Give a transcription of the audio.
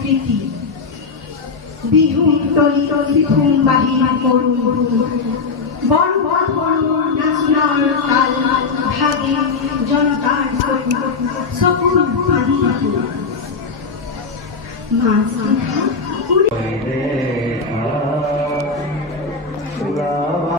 প্রীতি বিহুন তলি বিহুন বাহিনী করু বড় বড় নাচনার তাল ভাগে জনতার সকল পানি মাছ